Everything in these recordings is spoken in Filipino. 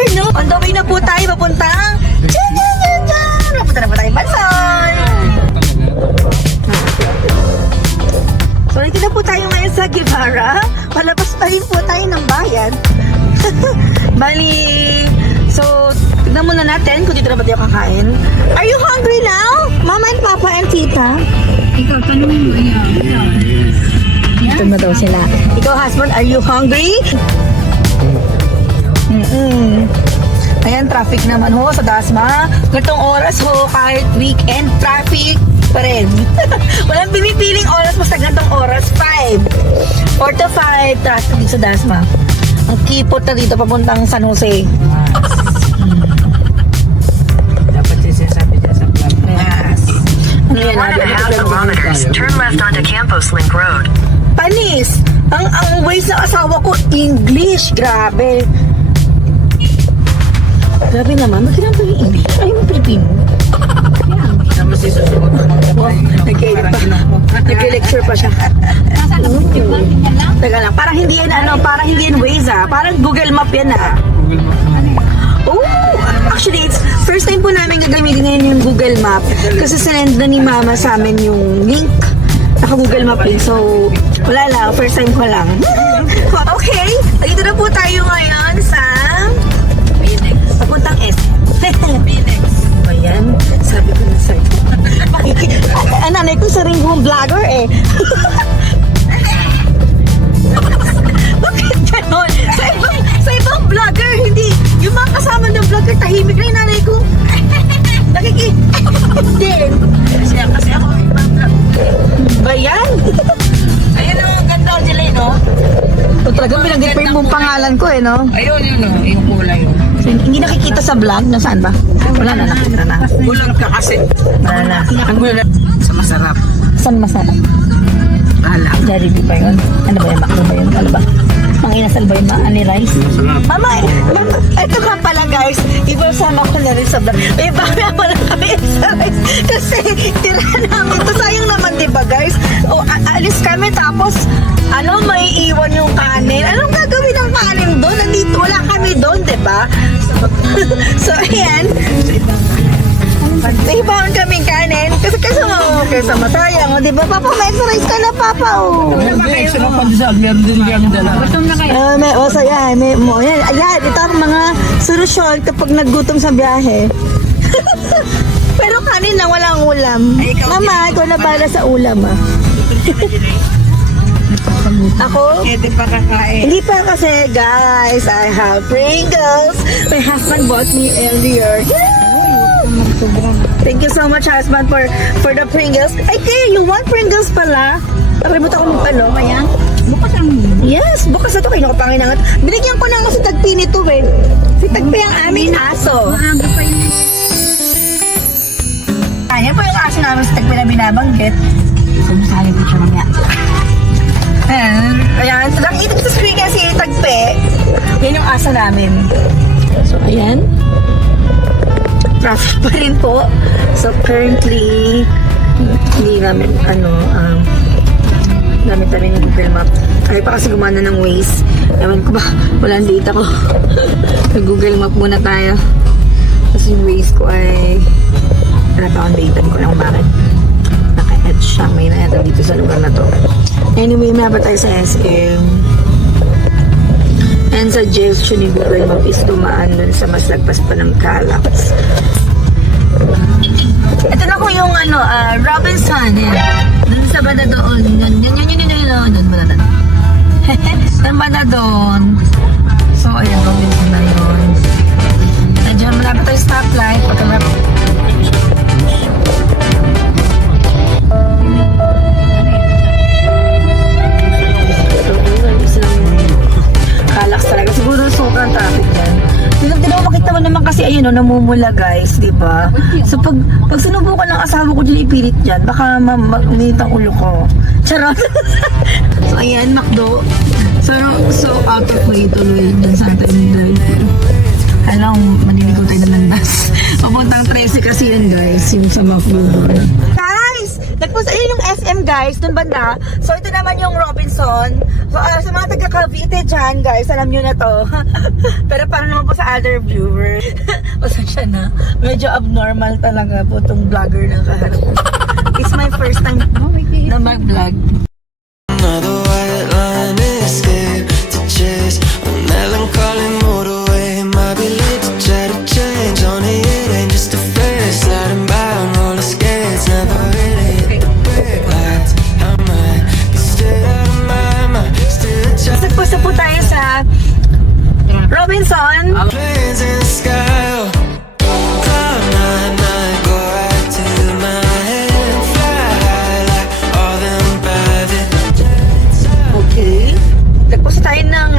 afternoon. On the way na po tayo papuntang Papunta na po tayo Bansoy. So, dito na po tayo ngayon sa Guevara. Palabas pa rin po tayo ng bayan. Bali, so, tignan muna natin kung dito na ba tayo kakain. Are you hungry now? Mama and Papa and Tita? Ikaw, tanongin mo. Ito na daw sila. Ikaw, husband, are you hungry? Ayan, traffic naman ho sa Dasma. Ganitong oras ho, kahit weekend, traffic pa rin. Walang pinipiling oras, basta ganitong oras, 5. 4 to 5, traffic dito sa Dasma. Ang kipot na dito, papuntang San Jose. Dapat yung sinasabi dyan sa club. Yes. Ano yan, 1.5 kilometers, turn left onto Campos Link Road. Panis! Ang ways ng asawa ko, English. Grabe. Grabe naman. Magkailan ba yung English? Ay, yung Pilipino. Tapos isusunod mo Nag-lecture pa siya. Teka lang. Parang hindi yan, parang hindi yan Waze, Parang Google Map yan, Google Map mo. Oh, actually, it's first time po namin gagamitin ngayon yung Google Map. Kasi sinend na ni Mama sa amin yung link. Naka-Google Map link. So, wala lang. First time ko lang. Okay. Dito na po tayo ngayon sa papuntang S. Phoenix. Ayan. Sabi ko na sa'yo. Ang nanay ko sa ring home vlogger eh. Bakit ganon? Sa ibang vlogger, hindi. Yung mga kasama ng vlogger, tahimik na yung nanay ko. Din. Kasi ako may ibang. Ayan. Ayun ang ganda o Jelay, no? Talagang pinag-get pa yung pangalan ko eh, no? Ayun yun, no? Yung kulay. So, hindi nakikita sa vlog. Nasaan ba? Wala na, nakita na. Bulag ka kasi. Wala na. Ang bulag sa masarap. Saan masarap? Alam. Jollibee ba yun? Ano ba yun? Macro ba yun? Ano ba? Ang inasal ba yun? Ani rice? Mama, ito nga pala guys. Ibasama ko na rin sa vlog. May babi ako na kami sa rice. Kasi tira namin ito. Sayang naman diba guys? O, alis kami tapos may iwan yung kanin. Anong gagawin ng kanin doon? Nandito, wala kami doon, diba? So, ayan. Naibahan kaming kanin. Kasi masayang. O, diba, Papa? May exercise ka na, Papa. O. Hindi, extra pandesal. Meron din kami dala. Gutom na kayo. Ayan, ito ang mga solusyon kapag naggutom sa biyahe. Pero kanin lang, walang ulam. Mama, ikaw na bala sa ulam, Ako? Hindi pa kakain. Hindi pa kasi, guys, I have Pringles. My husband bought me earlier. Thank you so much, husband, for the Pringles. Ay, kaya you want Pringles pala? Nakalimutan ko mong Mayang? Bukas ang Yes, bukas na to. Kayo ko panginangat. Binigyan ko na nga si Tagpi nito, eh. Si Tagpi ang aming aso. maaga pa yun. Ayan po yung aso namin si Tagpi na binabanggit. Sumasali ko siya mamaya. Ayan, so nakita ko sa screen niya si Tagpi. Yan yung aso namin. So, ayan. Traffic pa rin po. So, currently, hindi namin, gamit namin yung Google Map. Ay pa kasi gumana ng Waze. Ewan ko ba, walang data ko. Nag-Google Map muna tayo. Kasi yung Waze ko ay wala pa akong data. Hindi ko lang bakit. Naka-add siya. May na-add dito sa lugar na to. Anyway, may tayo sa SM. And suggestion ni Google Map is dumaan dun sa mas lagpas pa ng Calax. Ito na ko yung Robinson. Dun sa banda doon. Doon ba na? Doon ba na doon? So, ayan, Robinson na yun. Medyo malapit tayo stoplight. Pagkalapit. Calax talaga. Siguro suka ang traffic dyan. Makita mo naman kasi ayun namumula guys, di ba? So pag sinubukan ng asawa ko dyan ipilit dyan, baka uminit ang ulo ko. Charot. So ayan, McDo. So out of way tuloy dyan sa atin. Alam, maniligaw tayo na landas. Papuntang 13 kasi yun guys, yung sa Macluban. Guys! Nagpunta yun yung SM guys, dun banda. So ito naman yung Robinson. So sa mga taga Cavite dyan guys, alam nyo na to. Pero para naman po sa other viewers. Pasensya na. Medyo abnormal talaga po itong vlogger na kaharap. It's my first time na mag-vlog. Another white line escape to chase a melancholy motorway. Might be late to try to change. Only it ain't just a phase. Sliding by on roller skates. Never really break lights. I might be straight out of my mind. Still a child. Nagpunta po tayo sa Robinson. Planes in the sky. Cloud nine, go right to my head. Fly high like all them private jets. Okay. Nagpunta tayo ng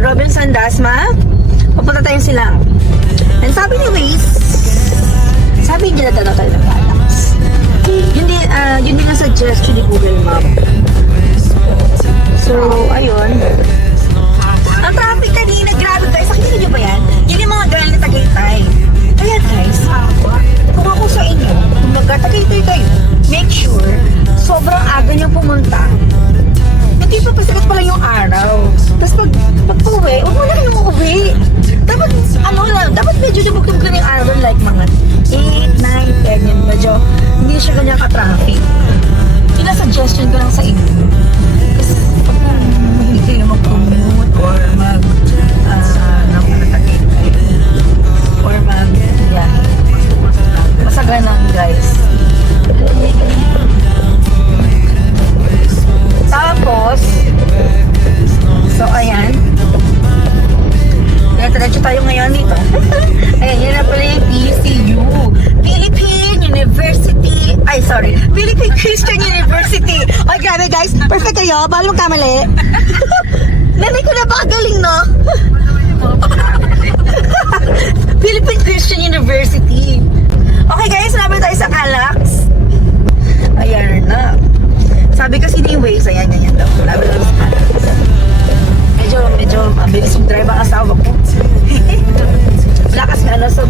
Robinson Dasma. Papunta tayong silang. And sabi ni Waze, sabi niya na tayo ng Galax. Yun din ang suggestion ni Google Map. So, ayun. Ang traffic kanina, grabe guys. Nakikita niyo ba yan? Yun yung mga girl na Tagaytay. Kaya guys, kung ako sa inyo, kung magka-Tagaytay kayo, make sure, sobrang aga niyo pumunta. Hindi pa pasikat pala yung araw. Tapos pag-uwi, huwag mo na kayong uwi. Dapat medyo dubog-dubog na yung araw doon, like mga 8, 9, 10, yun. Medyo hindi siya ganyan ka-traffic. Yun ang suggestion ko lang sa inyo. Kasi pag hindi kayo mag-commute or or mag-biyahe. Masaganan guys. Tapos, so ayan. Diretso tayo ngayon dito. Ayan, yun na pala yung PCU. Philippine Christian University. Ay, grabe guys. Perfect kayo. Bawal magkamali. Nanay ko na baka galing, no? Philippine Christian University. Okay guys, namin tayo sa Calax. Ayan na. Sabi kasi ni Waze, ayan daw. Labi tayo sa Calax. Medyo mabilis yung drive ang asawa ko. Lakas nga, so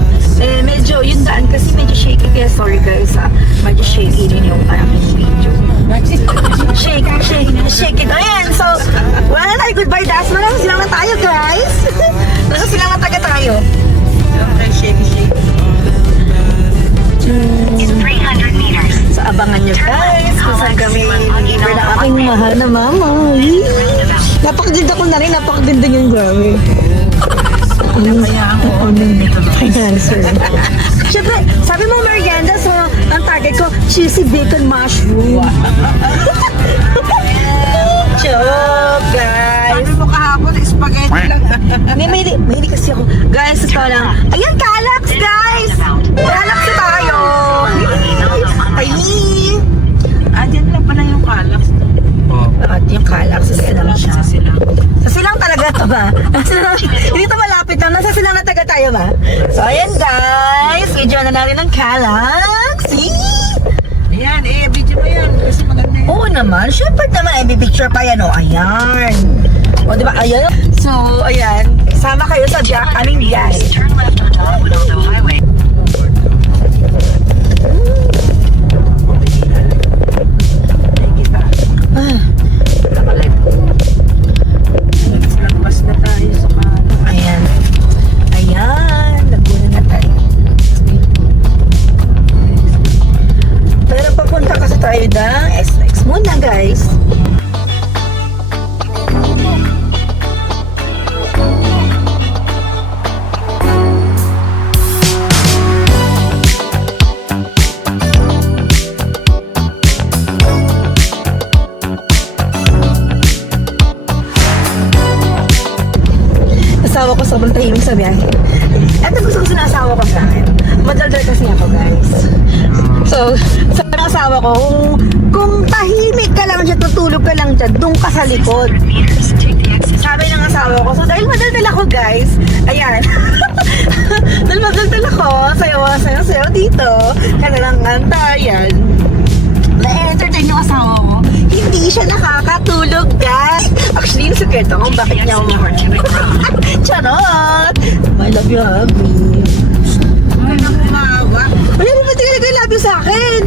medyo yung daan kasi medyo shaky, kaya sorry guys medyo shaky din yung aking video. Shaky. Ayan, so wala na tayo, goodbye Dasma. Nasa silang na tayo guys. Nasa silang na taga tayo. Shaky. In 300 meters. So abangan nyo guys kung saan kami libre ng aking mahal na mama. Napakaganda ko na rin, napakaganda yung grabe. Kaya ako, Financer. Siyempre, sabi mo merienda, so ang target ko, cheesy bacon mushroom. Joke, guys. sabi mo kahapon, spaghetti lang. May kasi ako. Guys, ito lang. Ayan, Calax, guys! Calax na tayo! Ay! Dyan lang pala yung Calax. At yung Calax, sa silang siya. Sa silang talaga to ba? Hindi to malapit lang. Nasa silang na taga tayo ba? So, ayan guys. Video na natin ng Calax. Ayan, video mo yan. Kasi maganda yan. Oo naman. Siyempre naman, picture pa yan. O, ayan. O, diba? Ayan. So, ayan. Sama kayo sa aming biyahe. Turn left onto Aguinaldo Highway. Labas na tayo sa Calax. Ayan. Laguna na tayo. Pero papunta kasi tayo ng SX muna, guys. Asawa ko sobrang tahimik sa biyahe. Ito gusto ko sinasawa ko sa akin. Madaldal kasi ako, guys. So, sabi ng asawa ko, kung tahimik ka lang dyan, tutulog ka lang dyan, doon ka sa likod. Sabi ng asawa ko, so dahil madaldal ako, guys, ayan. Dahil madaldal ako, sayo dito, kaya lang kanta, ayan. Na-entertain yung asawa ko. Hindi siya nakakatulog, guys. Actually, yung sekreto kung bakit niya ako mahal. Charot! I love you, hubby. Anong umawa? Wala naman talaga yung love you sa akin.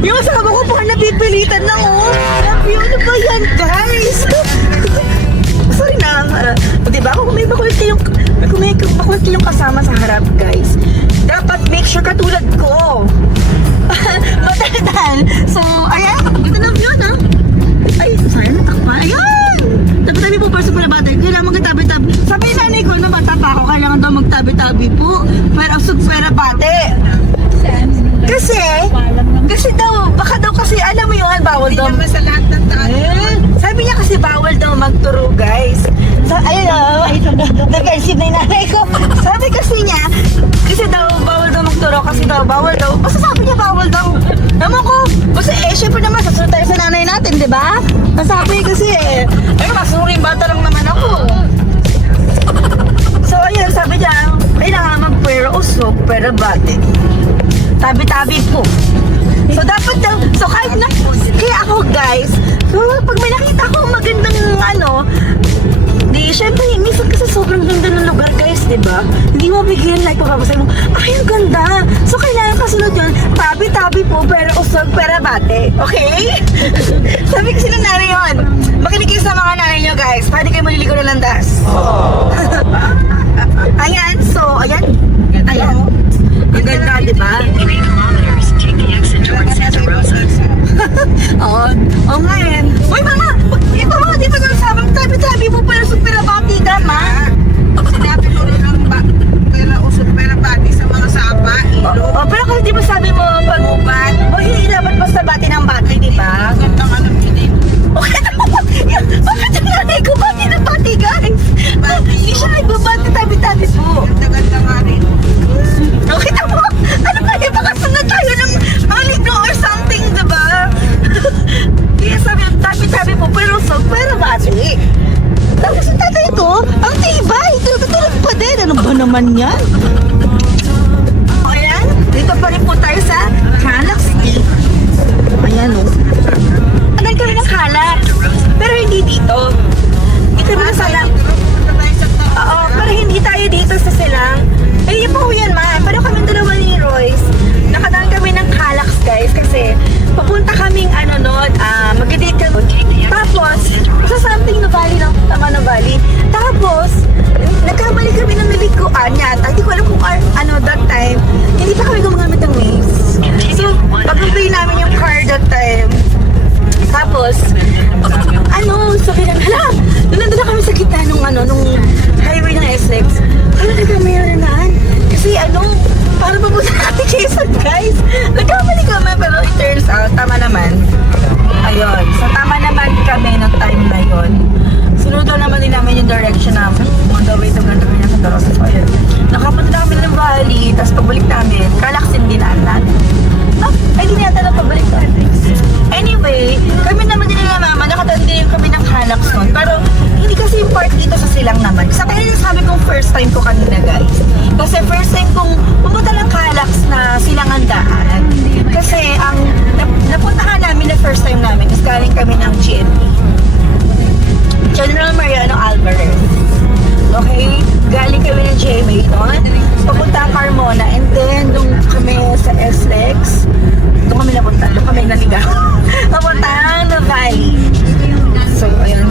Yung asawa ko parang napipilitan lang, oh. Love you, ano ba yan, guys? Sorry na. Diba, kung may bakulit kayong kasama sa harap, guys, dapat make sure katulad ko. Matalitan. So, ayan. Ito na yun, ha? Ay, sayang natakpa. Ayan! Tabi-tabi po, para sa palabatay. Kailangan magtabi-tabi. Sabi yung nanay ko na bata pa ako, kailangan daw magtabi-tabi po. Para pera bate. Kasi daw, baka daw kasi, alam mo yun, bawal Hindi daw. naman sa lahat ng tayo. Sabi niya kasi bawal daw magturo, guys. Ayun o, defensive na yung nanay ko. Sabi kasi niya, kasi daw bawal daw magturo, kasi daw bawal daw. Basta sabi niya bawal daw. Naman ko, basta syempre naman, sasunod tayo sa nanay natin, di ba? Masabi kasi masuring bata lang naman ako. So, ayun, sabi niya, kailangan magpwera usog, pwera bate. Tabi-tabi po. So, dapat daw, so kahit na, kaya ako guys, so, pag may nakita ko magandang di, syempre, minsan kasi sobrang ganda ng lugar guys, di ba? Hindi mo bigyan like, papapasahin mo, ay, ang ganda. So, kailangan kasunod yun, tabi-tabi po, pero usog, pera bate. Okay? Sabi kasi ng nanay yun, makinig kayo sa mga nanay nyo guys, pwede kayo maliligo na landas. Ayan, so, ayan. Ang ganda, di ba? 3 kilometers, take the exit towards Santa Rosa. Oo nga yan. Uy, mama! Ito mga dito ka sa amang tabi-tabi mo pala sa pirabati ka, ma. Sinabi ko rin ang pera usok, pera bati sa mga sapa, ilo. Pero kasi di ba sabi mo, pag ubat, hindi dapat basta bati ng bati, di ba? Ang ganda nga ng pinig. Okay na po. Bakit yung nanay ko bati ng bati, guys? Hindi siya nagbabati tabi-tabi po. Ganda nga rin. Okay na po. Ano ba yun? Baka sunod tayo ng libro or something, di ba? Kaya sabi, tabi-tabi po, pero bati. Tapos yung tatay ko, ang tibay. Tulog pa din. Ano ba naman yan? Ayan, dito pa rin po tayo sa Galaxy. Ayan o. Anan kami ng Calax. Pero hindi dito. Hindi kami na Salang. Oo, pero hindi tayo dito sa Silang. Eh, yun po yan, ma. Pero kami dalawa ni Royce. Nakadaan kami ng Calax, guys. Kasi papunta kaming mag-date kami. Tapos, sa something na valley lang, tama na valley. Tapos, nagkamali kami ng nalikuan yata. Hindi ko alam kung that time. Hindi pa kami gumagamit ng Waze. So, pag-ubay namin yung car that time. Tapos, sabi lang, nandun na kami sa gitna nung highway ng SLEX. Nagkamali na. Kasi para mabuti natin Jason, guys. Nagkamali kami, pero it turns out, tama naman. Ayun. So, tama naman kami ng time na yun. Sinudo naman din namin yung direction namin. On the way to Santa Rosa. So, ayun. Nakapunta na kami ng valley, tapos pagbalik namin, Kalaksin dinaan natin. Ay, hindi yata na pabalik natin. Anyway, kami naman din nila mama, nakatandi kami ng Calax nun. Pero, hindi kasi yung part dito sa Silang naman. Sa kaya sabi kong first time ko kanina, guys. Kasi first time kong pumunta ng Calax na Silangan daan. Kasi, napuntahan namin na first time namin, is galing kami ng GMA. General Mariano Alvarez. Okay? Galing kami ng GMA doon. Papunta Carmona. And then, doon kami sa SLEX. Doon kami napunta. Doon kami naligaw. Papunta na Valley. So, ayun.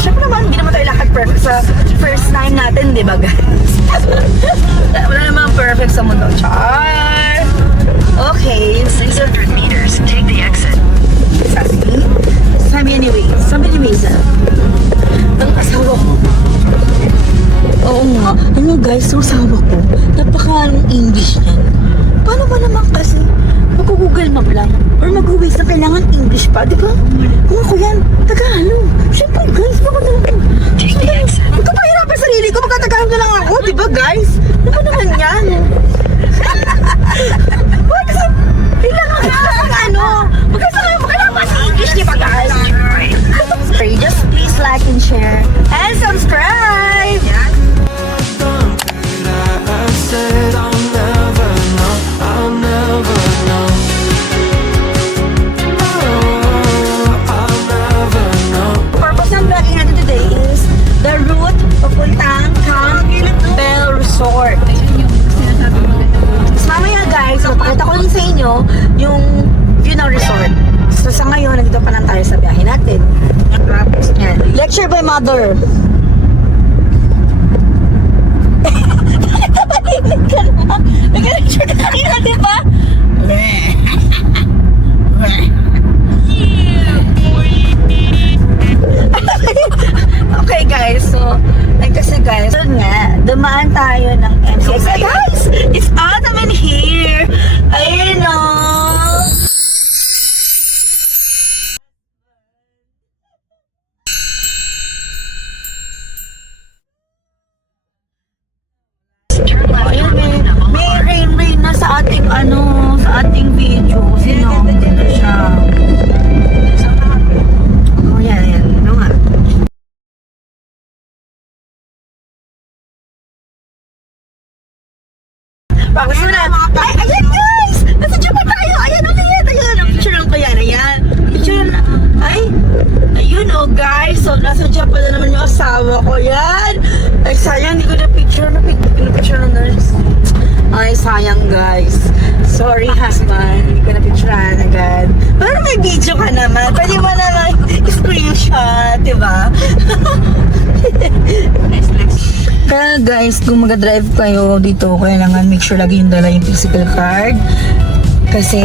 Siyempre naman, hindi naman tayo lahat perfect sa first time natin, di ba, guys? Wala naman perfect sa mundo. Char! Okay. 600 meters, take the exit. Sabi ni Mesa, ang asawa ko. Oo nga. Guys, yung asawa ko, napaka-anong English niya. Paano ba naman kasi mag-google map lang or mag-waze na kailangan English pa, di ba? Kung ako yan, Tagalog. Siyempre, guys, baka na lang. Magkapahirapan sa sarili ko, magkatagalog na lang ako, di ba, guys? Ano ba naman yan? Kasi, kailangan magkalaman sa English, di ba, guys? Just please like and share and subscribe! I said I'll never know, I'll never know. Oh, I'll never know. picture by mother. Nag-picture ka kanina, di ba? Okay guys, so kasi guys, yun nga, dumaan tayo ng MCX. Ay guys, it's autumn in here. Ayun o. Ayun, may rain na sa ating sa ating video. Sino? Dito siya. Oh, yan. Ano nga? Gusto na. Ay, ayan guys! Nasa Japan tayo! Ayan ulit! Ayan, ang picture lang ko yan. Ayan. Picture na. Ay, ayun oh guys. So, nasa Japan na naman yung asawa ko. Yan. Ay, sayang. Hindi ko na picture. Picture na nurse. Ay, sayang guys. Sorry husband. Hindi ko na picturean agad. Pero may video ka naman. Pwede mo naman screenshot, diba? Kaya guys, kung mag-drive kayo dito, kailangan make sure lagi yung dala yung physical card. Kasi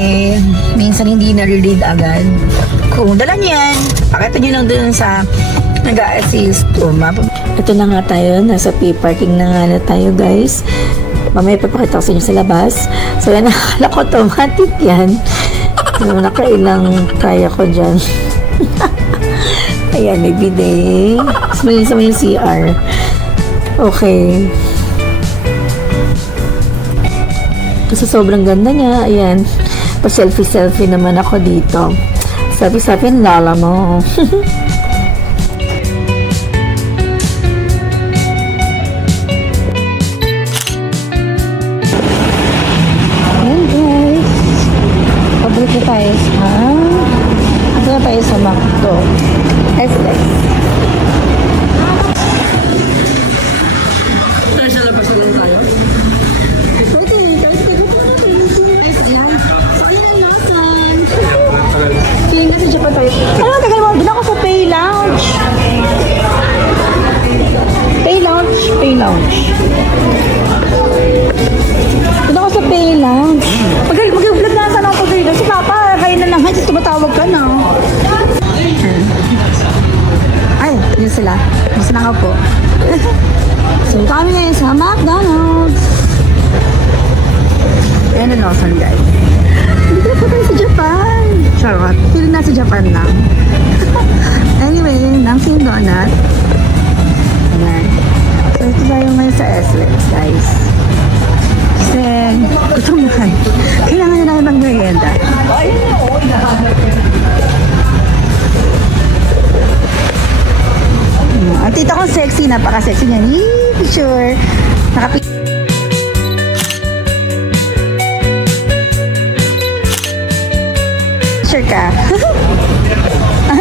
minsan hindi na-read agad. Kung dala niyan, pakita nyo lang dun sa nag-a-assist. Ito na nga tayo, nasa P-parking na nga na tayo guys. Mamaya papakita ko sa inyo sa labas. So yan, nakakala ko automatic yan. So, nakailang kaya ko dyan. Ayan, may bidet. Samayin sa yung CR. Okay. Kasi sobrang ganda niya. Ayan. Pa-selfie naman ako dito. Selfie ang lala mo. Ayan guys. Pabalik na tayo sa McDo. SX. Ano, tagal mo, doon ako sa Pay Lounge. Doon ako sa Pay Lounge. Mag-vlog na sana ako dito. Si Papa, kaya na lang. Just tumatawag ka na. Ay, yun sila. Mas na po. So, kami ngayon sa McDonald's. Ayan na Lawson, guys. Hindi na po tayo sa Japan. Charot. Feeling nasa Japan lang. Anyway, Dunkin' Donut. Ayan. So, ito tayo ngayon sa SLEX, guys. Kasi, gutom na kayo. Kailangan na namin mag-merienda. Ang tita ko sexy, napaka-sexy niya. Yee, picture. Picture ka.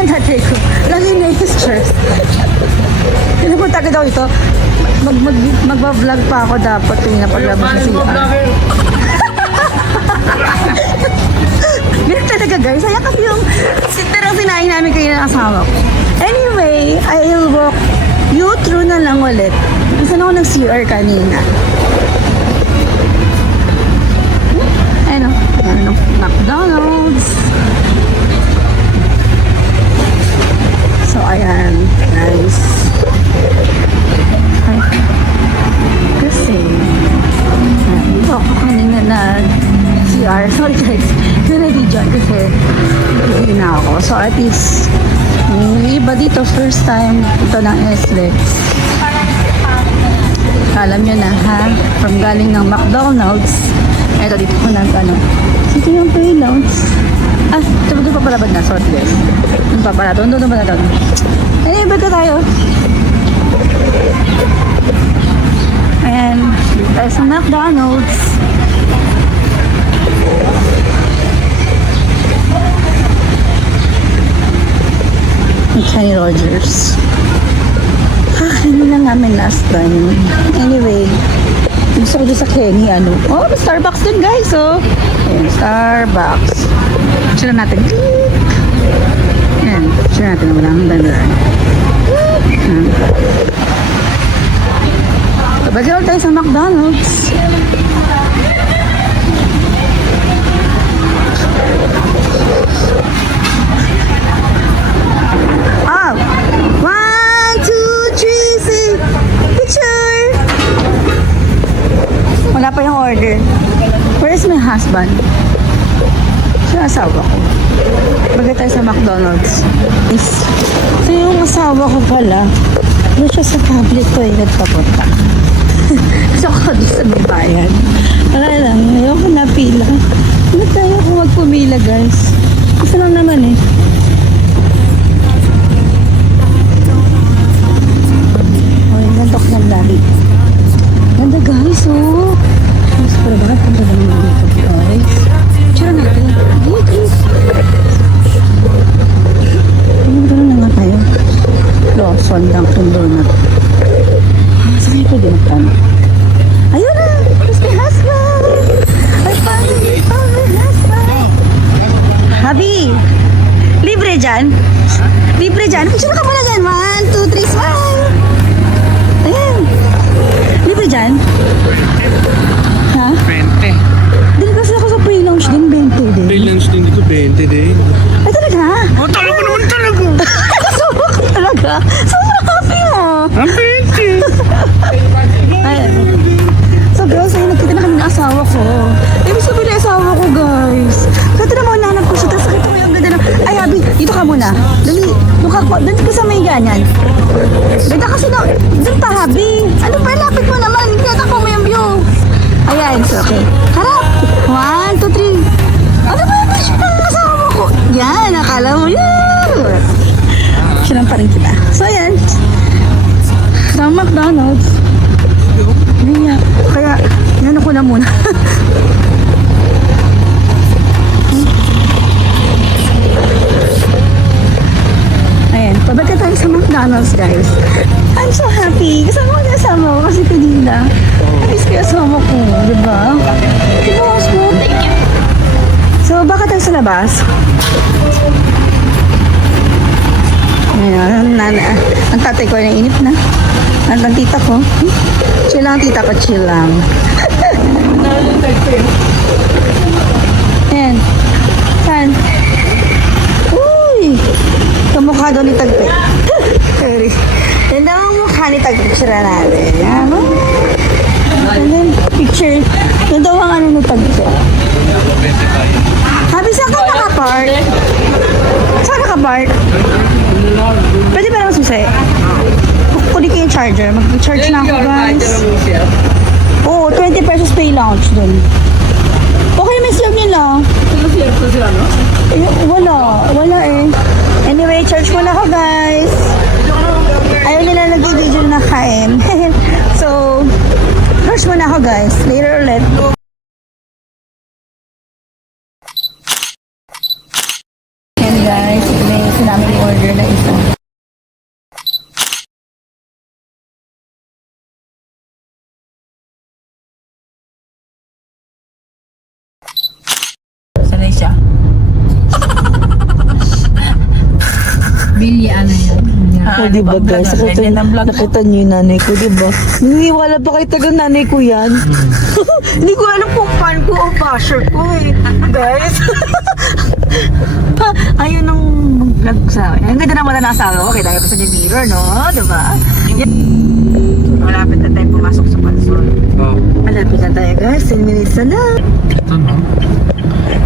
Tatay ko. Lagi na yung pictures. Pinapunta ka daw ito. Magba-vlog pa ako dapat kung napaglabas na siya. Ganun talaga guys. Sayang kasi yung sitarang sinahin namin kayo ng asawa ko. Anyway, I'll walk you through na lang ulit. Isa na ako ng CR kanina. Ano? Ano? McDonald's. So, ayan. Nice. Ay. Kasi, dito ako kanina na CR. Sorry guys. Kaya na-video kasi hindi na ako. So, at least, yung iba dito, first time ito ng SLEX. Alam nyo na ha, from galing ng McDonald's. Ito dito ko lang dito yung Pay Lounge. Doon pa pala ba na sortless? Doon pa pala, doon pa na doon. Anyway, baga tayo. Ayan, tayo sa McDonald's. Kenny Rogers. Ano lang namin last time. Anyway, gusto ko doon sa Kenny, oh, Starbucks din guys, oh. Ayan, Starbucks. Picture natin. Click. Ayan, picture natin. Walang bandaan. Bagay tayo sa McDonald's. Oh! 1, 2, 3, see! Picture! Wala pa yung order. Where's my husband? Siya asawa ko. Bagay tayo sa McDonald's. So yung asawa ko pala, doon siya sa public toilet papunta. Gusto ko doon sa may bayan. Wala lang, ayoko na pila. Hindi tayo kung magpumila, guys. Gusto lang naman eh. Oh, ganda ko ng labi. Ganda, guys, oh. Mas para bakit ang ganda naman dito, guys. Tsura natin. Wait, wait. Gano'n na nga tayo. Lawson lang kung donut. Saan kayo pwede magtanong? Ayun na! It's my husband! I finally found my husband! Habi! Libre dyan? Libre dyan? Picture ka muna dyan. 1, 2, 3, smile! Ayan! Libre dyan? Ha? 20. Dili kasi ako sa pre-launch din, 20 din. Freelance din dito, 20 din. Ay talaga? Oh, talaga naman talaga. Sobrang ko talaga. Sobrang happy mo. Ang 20. Ay, so girls, ayun, nagkita na kami ng asawa ko. Ibig sabihin na asawa ko, guys. Kaya na mo, nanap ko siya. Tapos nakita ko yung ganda na, ay, Abi, dito ka muna. Dali, doon ka sa may ganyan. Dito kasi na, doon pa, Abi. Ano pa, lapit mo naman. Kinatakbo mo yung view. Ayan, so okay. Harap. 1, 2, 3. Ano ba ito siya ng asawa ko? Yan, akala mo yan. Siya lang pa rin kita. So, ayan. Sa McDonald's. Kaya, yan ako na muna. Ayan, pabalik tayo sa McDonald's, guys. I'm so happy. Kasama ko na asama ko kasi kanina. Miss ko yung asama ko, di ba? Diba, smooth? So, baka tayo sa labas? Ayan, ang tatay ko ay nainip na. Ang tita ko. Chill lang, tita ko, chill lang. Ayan. Saan? Uy! Kamukha daw ni Tagpe. Sorry. Yan daw ang mukha ni Tagpe. Picture natin. Ayan. And then, picture. Yan daw ang ano ni Tagpe. Habi, saan ka nakapark? Saan nakapark? Pwede ba naman susi? Kunin ko yung charger. Mag-charge na ako, guys. Oo, 20 pesos pay launch dun. Okay, may serve nila. Wala eh. Anyway, charge muna ako, guys. Ayaw nila nag-video na kain. So, charge muna ako, guys. Later ulit. And guys, ito yung sinaming order na isa. Sanay siya. Billy, ano yan? O, diba guys? Nakita niyo yung nanay ko, diba? Niniwala pa kayo tagang nanay ko yan? Hindi ko alam kung fan ko o basher ko eh. Guys. Ayun ang vlog sa akin. Ang ganda naman na asawa ko. Kita ko sa mirror, no? Diba? Malapit na tayo pumasok sa pansol. Oh, Malapit na tayo, guys. 10 minutes na lang. ito no?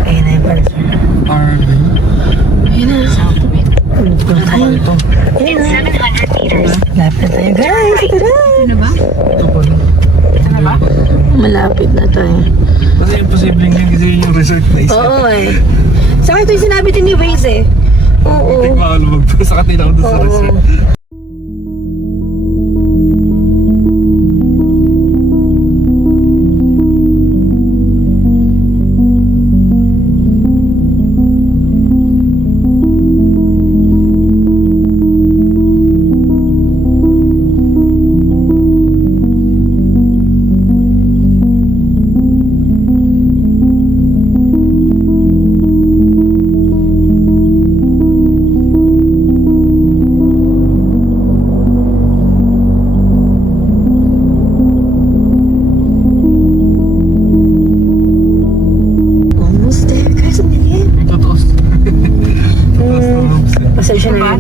Ayun na yung pansol. RV. Ayun na. Ayun na. In 700 meters. Malapit na tayo, guys. Ito na. Ano ba? Ito pala. Malapit na tayo. Kasi imposibleng yung kasi yung resort na isa. Oo eh. Saka ito yung sinabi din ni Waze eh. Oo. Hindi ko makalumag pa sa kanila ako doon sa Oo. resort.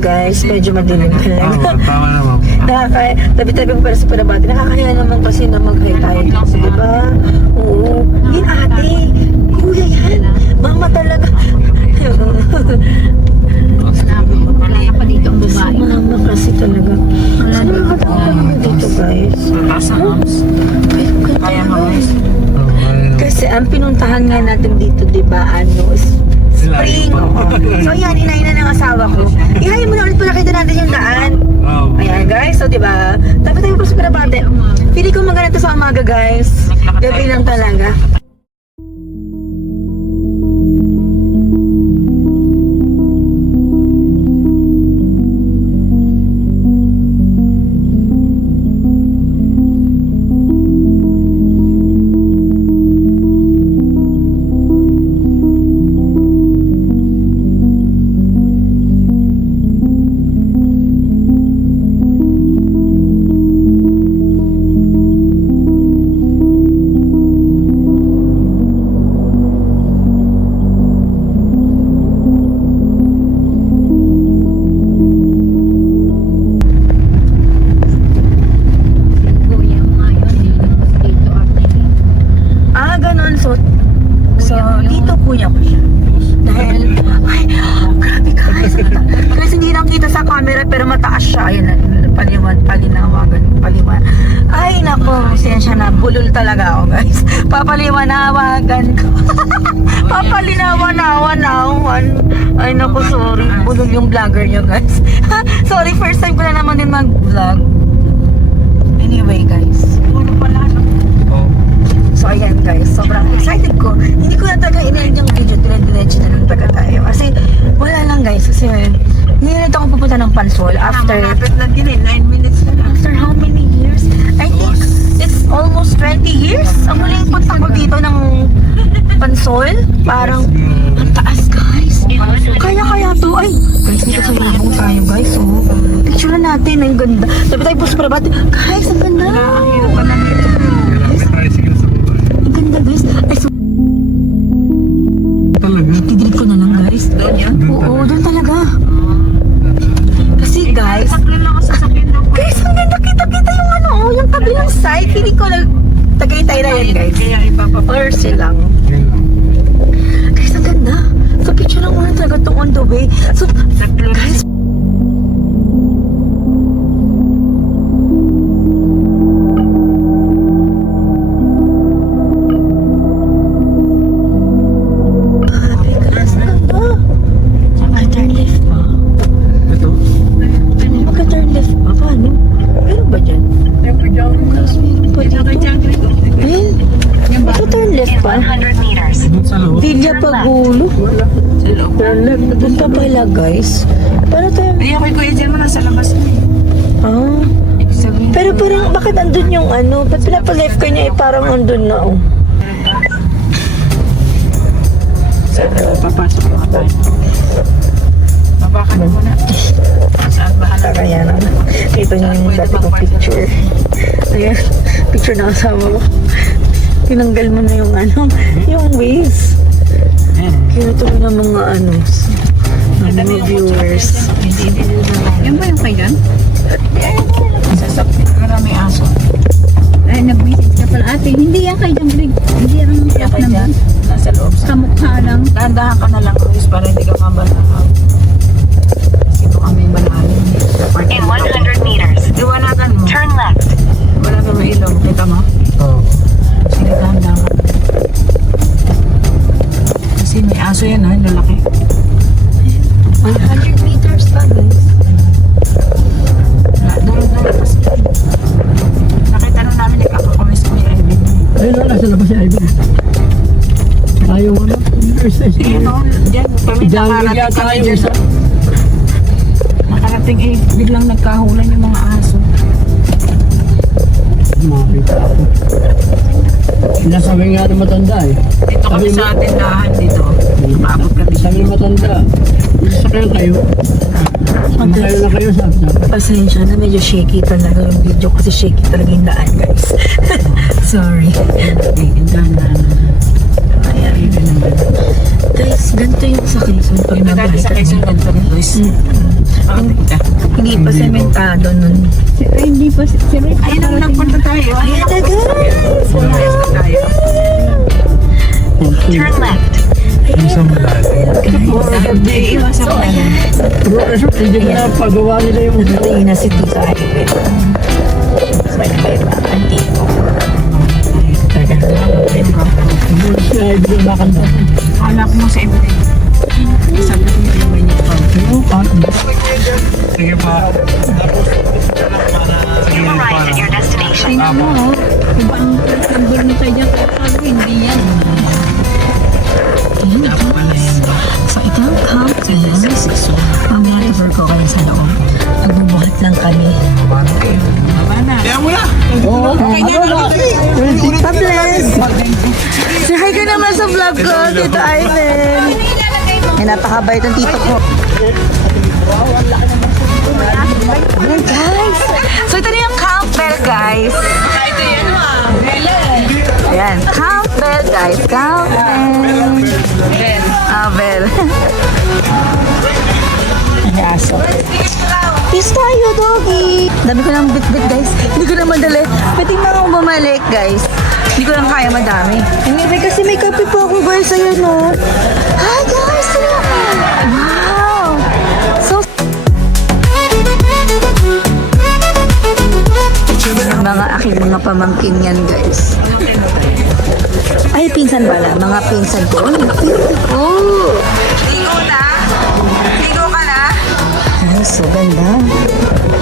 guys, medyo madilim talaga. Tama naman. Tabi-tabi ko pala sa Parabati. Nakakaya naman kasi na mag-hi tayo dito, di ba? Oo. Yun ate. Kuya yan. Mama talaga. Wala pa dito ang babae. Mama kasi talaga. Saan nakakatawa dito guys? Taas ang arms. Kaya mo guys. Kasi ang pinuntahan nga natin dito, di ba, ano, spring. Oo. So yan, inaina ng asawa ko. Ihayin mo na ulit pala kita natin yung daan. Ayan guys, so di ba? Dapat tayo po sa Parabate. Pili ko maganda to sa umaga guys. Gabi lang talaga. Kuya mo nga yun. Yun ang mosquito ate. Ah, ganun. So dito kuya ko siya. Dahil, ay, grabe guys. Guys, hindi lang kita sa camera pero mataas siya. Ayan, palinawagan. Ay, nako, siyensya na. Bulol talaga ako guys. Papaliwanawagan ko. Papalinawan. Ay, nako, sorry. Bulol yung vlogger nyo guys. Sorry, first time ko na naman din mag-vlog. Anyway guys. So ayan guys, sobrang excited ko. Hindi ko na talaga in-end yung video, dire-diretso na lang talaga tayo. Kasi wala lang guys, kasi hindi ako pupunta ng Pansol after Malapit na din eh. 9 minutes na lang. after how many years? I think it's almost 20 years. Ang muling punta ko dito ng Pansol, parang ang taas guys. Kaya to, ay guys, dito sa labong tayo guys, oh. Picture na natin, ang ganda. Sabi tayo po sa Parabate, guys, ang ganda. Tricycle sa buhay. Ang ganda guys. Ay, so, Talaga? i-delete ko na lang guys. Doon yan. Oo, doon talaga. Kasi guys, Saklan lang ako sa sakyan doon. guys, ang ganda kita yung ano, oh, yung kabilang side. Hindi ko na, Tagaytay na yan guys. Kaya ipapapurse lang. Guys, ang ganda. So, picture lang muna talaga itong on the way. So, guys, turn left pa. Ito? Magka-turn left pa. Paano? Meron ba dyan? Guys, meron pa dito. Ayun. Magka-turn left pa. 100 meters. Doon sa loob? Villa Pagulo. Turn left. Doon pa pala guys. Paano tayo? Ay, ako kuya dyan mo nasa labas na eh. Ah. Ibig sabihin, Pero parang, bakit andun yung ano? Ba't pinapa-left ka niya eh? Parang andun na oh. papasok na tayo. Baba ka na muna. Saan bahala? Kaya naman. Ito niyo yung dati kong picture. Ayan. Picture na asawa ko. Tinanggal mo na yung ano, yung waist. Kinutuloy ng mga ano, ng mga viewers. Yan ba yung kay John? Sasakyan. Marami aso. Ay, nag-visit ka pala ate. Hindi yan kay John Greg. Hindi yan ang Kaya shop ka dyan. naman. Nasa loob. Kamukha lang. Dahan-dahan ka na lang, Chris, para hindi ka mabalahaw. Kasi baka may balahalin. In 100 meters, Iwanagan mo. turn left. Wala na may ilong. Kita mo? Oo. Sige, dahan-dahan ka. Kasi may aso yan, ha? Lalaki. 100 meters pa guys. Dahil-dahil. Nakita na namin, nagkakakumis ko yung Ivan. Ayun na, nasa labas si Ivan. Tayo ano? Ayun, o. Diyan, kami nakarating kami dyan. Nakarating eh, biglang nagkahulan yung mga aso. Makita ako. Sinasabi nga na matanda eh. Dito kami sa atin lahat dito. Maabot ka dito. Sabi ng matanda, sasakyan kayo. Sumakay na kayo sa Pasensya na, medyo shaky talaga yung video kasi shaky talaga yung daan guys. Sorry. Okay, dahan-dahan. Ayan. Guys, ganito yung sa Quezon pag Dati nabahay sa ka. Quezon ganito rin, Luis. Hindi pa sementado nun. Hindi pa si Rick. Ayun ang nagpunta tayo. Ayan na guys. Pumayas na tayo. Turn left. Isang malalim. Iwasan ko na. Pero hindi ko na pagawa nila yung Tingin na si Tito Ivy. Bye-bye ba? Antiko. Ay, hindi ko makanta. Anak mo sa everyday. Sabi ko yung iwan niya pa. Sige pa. Keep a right at your destination. Tingnan mo, oh. Ibang number mo tayo dyan. Sabi, hindi yan. So ito ang campus. Mamaya i-tour ko kayo sa loob. Magbubuhat lang kami. God bless! Say hi ka naman sa vlog ko, Tito Ivan. Ay, napakabait ang tito ko. Ayan, guys. So ito na yung Camp Bell, guys. Ayan, Camp Bell, guys. Camp Bell. Bell. Ang aso. Peace tayo, doggy. Dami ko ng bit-bit, guys. Hindi ko na madali. Pwede mo akong bumalik, guys. Hindi ko lang kaya madami. Anyway, kasi may kape po ako, guys. Ayan, no. Hi, guys. Wow. So, mga aking mga pamangkin yan, guys. Ay, pinsan pala. Mga pinsan ko. Oh! Ligo na? Ligo ka na? Ay, so ganda.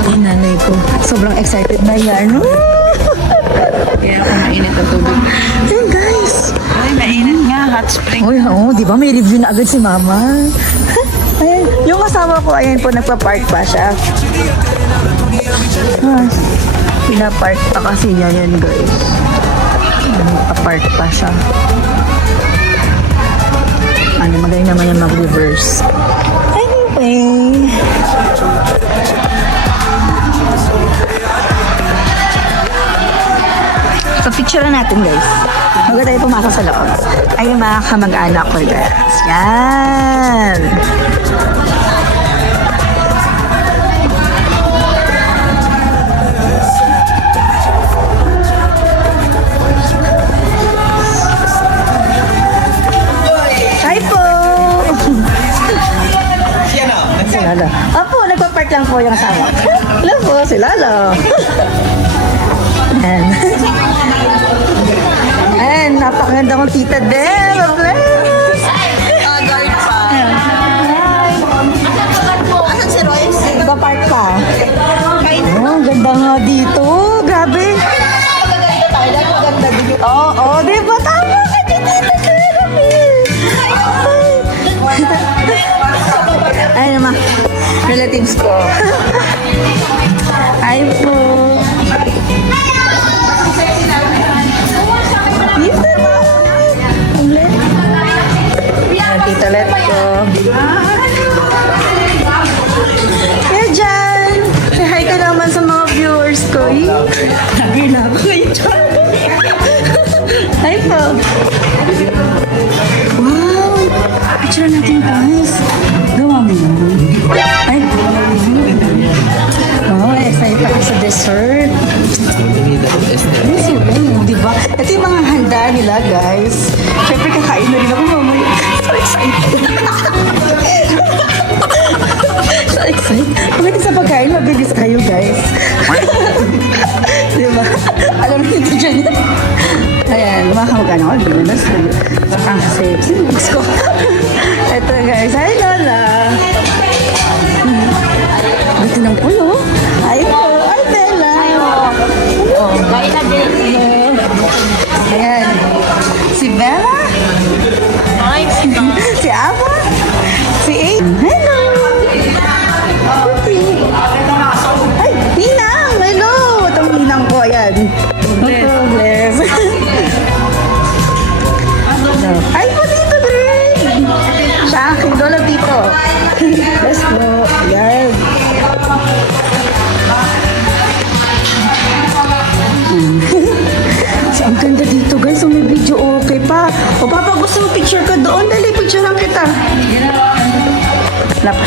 Ay, nanay ko. Sobrang excited na yan. Kaya ako mainit ang tubig. Ayun, guys. Ay, mainit nga. Hot spring. Uy, oo, di ba? May review na agad si mama. Ayan, yung asawa ko, ayan po, nagpa-park pa siya. Ah, pinapark pa kasi niya yan, guys. Nagpa-park pa siya. Ano, magaling naman yung mag-reverse. Anyway. So, picture na natin, guys. Bago tayo pumasok sa loob. Ay, yung mga kamag-anak ko, guys. Yan! Hi po! Si Lalo. Opo, nagpa-park lang po yung asawa. Hello po, si Lalo. Ayan. Ayan, napakaganda kong tita din. Bless! Guard pa. Asan si Royce? Nagpa-park pa. Oh, ganda nga dito. Grabe. Oo, di ba? Tama ka dyan dito, Caramel. Ay, naman. Relatives ko. Ay po. Tita mo. Ayan, Tita Let ko. Kaya dyan. Say hi ka naman sa mga viewers ko. Sabi na ako kayo dyan. Hi po. Wow. Picture natin, guys. Gawa mo naman. Ay. Oh, excited ako sa dessert. Ay, super, di ba? Ito yung mga handa nila, guys. Siyempre, kakain na rin ako mamaya. So excited. So excited. Pagdating sa pagkain, mabilis kayo, guys. Di ba? Alam mo hindi dyan yan. Ayan, mga kamag-anak ko, binas ko. Ang sexy. Gusto ko. Ito, guys. Hi, Lola. Ito ng pulo. Hi po. Hi, Bella. Oh, bye na, Bella. Ayan. Si Bella. Si Ava. Si Aiden. Hello. Ay, Ninang. Hello. Itong Ninang ko. Ayan. Bless. Ay po dito, Greg. Sa akin. Dolo dito. Let's go. Ayan.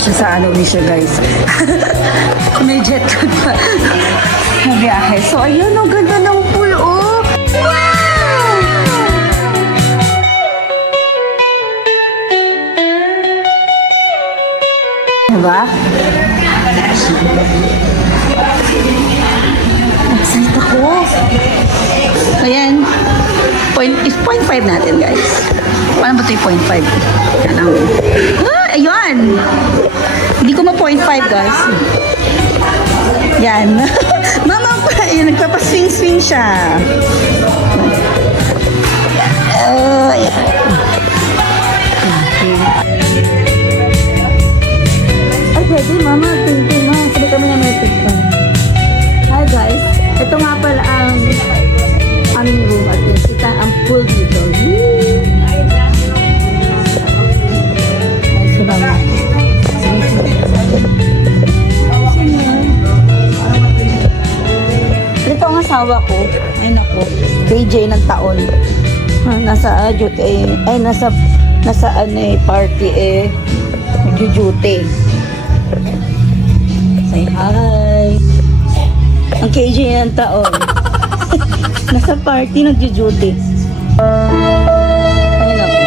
siya sa ano ni siya, guys. May jet lag pa. Na biyahe. So, ayun, ang ganda ng pool, oh. Wow! Diba? Excited ako. Ayan. Is 0.5 natin, guys. Paano ba ito yung 0.5? Yan lang. Ah, ayun! Hindi ko ma 0.5, guys. Yan. Mama pa, yun, nagpapaswing-swing siya. Yan. Ay, pwede, mama. Pwede, mama. Sabi kami na may pwede. Hi, guys. Ito nga pala ang aming room at kita ang pool dito. Ay, si mama. Ito ang asawa ko. Ay, naku. KJ ng taon. Nasa duty ay nasa party nagjo-duty. Say hi. Ang KJ ng taon. Nasa party nagjo-duty. Ayun ako.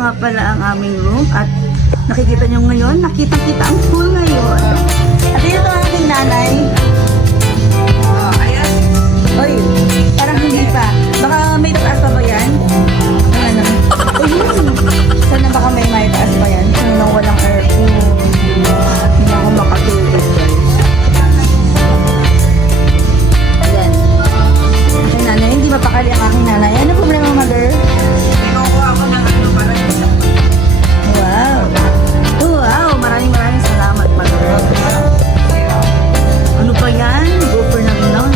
Nga pala ang aming room at nakikita nyo ngayon, nakita-kita ang pool ngayon. At ito ang aking nanay. Oy, parang hindi pa. Baka may taas pa ba yan? Ano? Uy, sana baka may taas pa yan? Nung walang aircon. Hindi ako makatulog, guys. Ayan. Aking nanay, hindi mapakali ang aking nanay. Ano problema, mother? Kinukuha ako ng ano para Wow. Wow, maraming salamat, mother. Ano pa yan? Gopher na gano'n.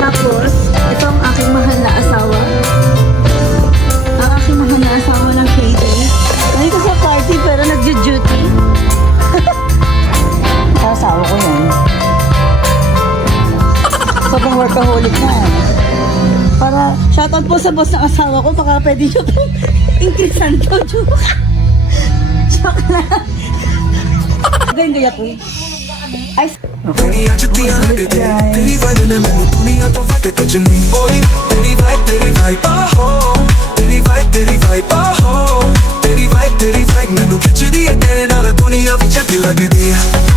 Tapos, ito ang aking mahal na asawa. Ang aking mahal na asawa ng KJ. Nandito sa party pero nagjo-duty. Ang asawa ko yun. Sobrang workaholic na. Para, shoutout po sa boss ng asawa ko. Baka pwede nyo pong increasean to. Joke lang. Gaya ko eh. Ay, दुनिया जितनी आग दे तेरी वजह मैनू दुनिया तो फट कजनी ओए तेरी वाइब आहो तेरी वाइब आहो तेरी वाइब मैनू खिचदी है तेरे नाल दुनिया भी चंगी लगदी है